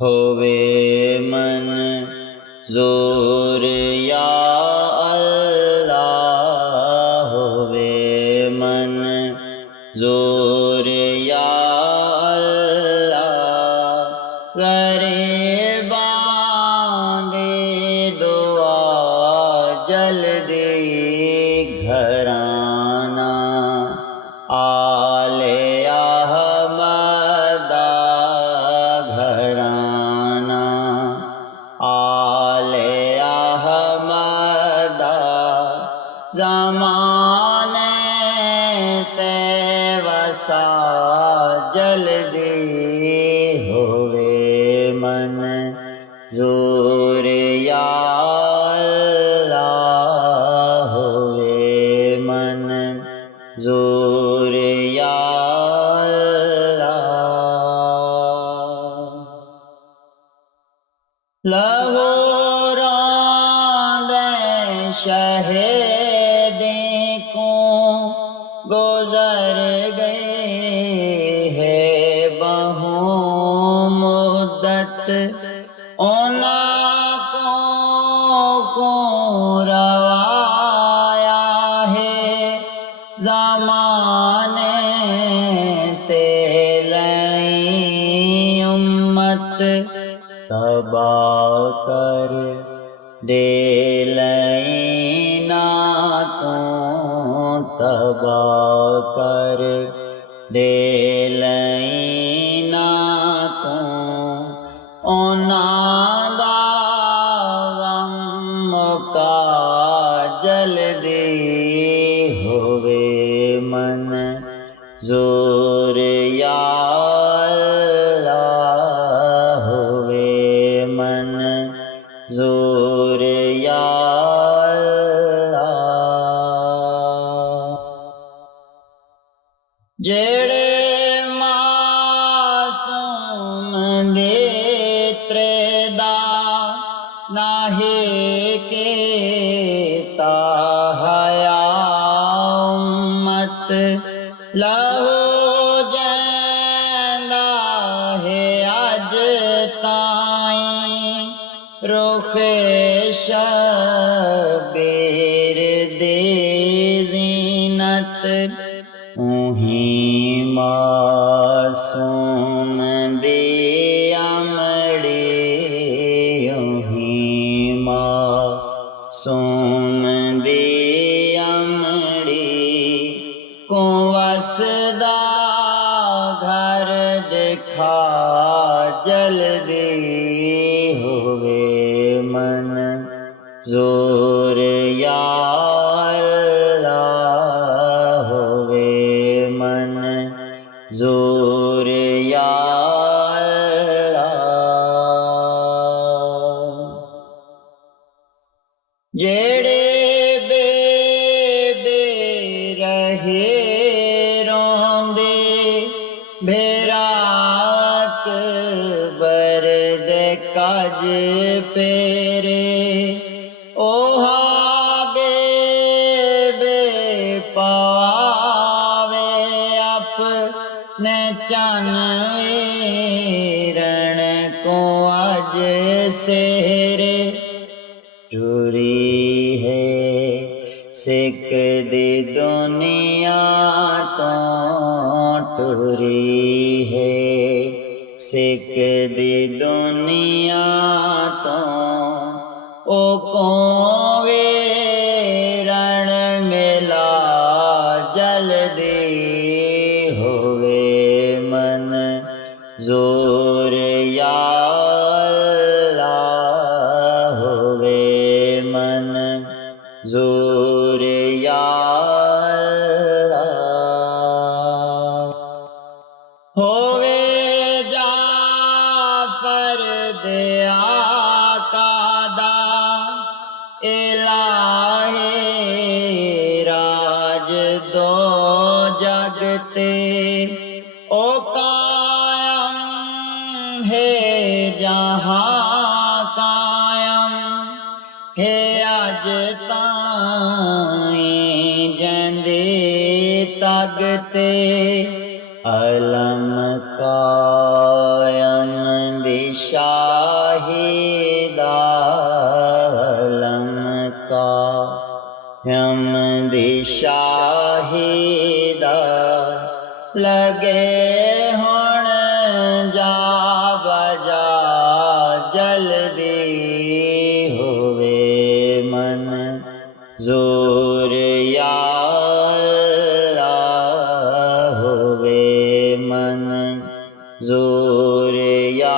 ہووے منظور یا اللہ، ہووے منظور یا اللہ، غریباں دی دعا جلدی گھرانا، آل احمد گھرانا، آل احمد زمانے تے وسا جلدی، ہووے منظور یا اللہ، ہووے منظور یا اللہ۔ لاہوراں دے شہیدیں کو گزر گئے ہے بہوں مدت، انہاں کو روایا ہے زمانے تے لئی امت، تباہ کر دے لئی نعتوں، تباہ کر دے لئی نعتوں، انہاں دا غم مکا جلدی، ہووے منظور یا اللہ، ہووے منظور یا اللہ۔ جڑے معصوم دے تریدا ناہے کیتا حیا امت، لہو جیندا ہے اج تائیں رخ شبیر دے زینت، اوہی معصوم دی امڑی، اوہی معصوم دی امڑی کو وسدا گھر دکھا جلدی، ہووے منظور یا اللہ، ہووے منظور یا اللہ۔ جڑے بے رہے روندے بھیرا اکبر دے کاج پیرے، اوہا بے پاوے اپنے چانویرن کو آج سہرے، ٹری ہے سکھ دی دنیا تو، ٹری ہے سکھ دی دنیا تو، او کو ویرن ملا جلدی، ہووے منظور یا اللہ، ہووے منظور یا اللہ۔ ہووے جعفر دے آقا دا الہی راج دو جگ تے، او قائم ہے جہاں قائم ہے اج تائیں جندے تگتے، علم قائم دی شاہد عالم کا حمد شاہد لگے ہن جا بجا جلدی ہوئے منظور یا اللہ ہوئے منظور یا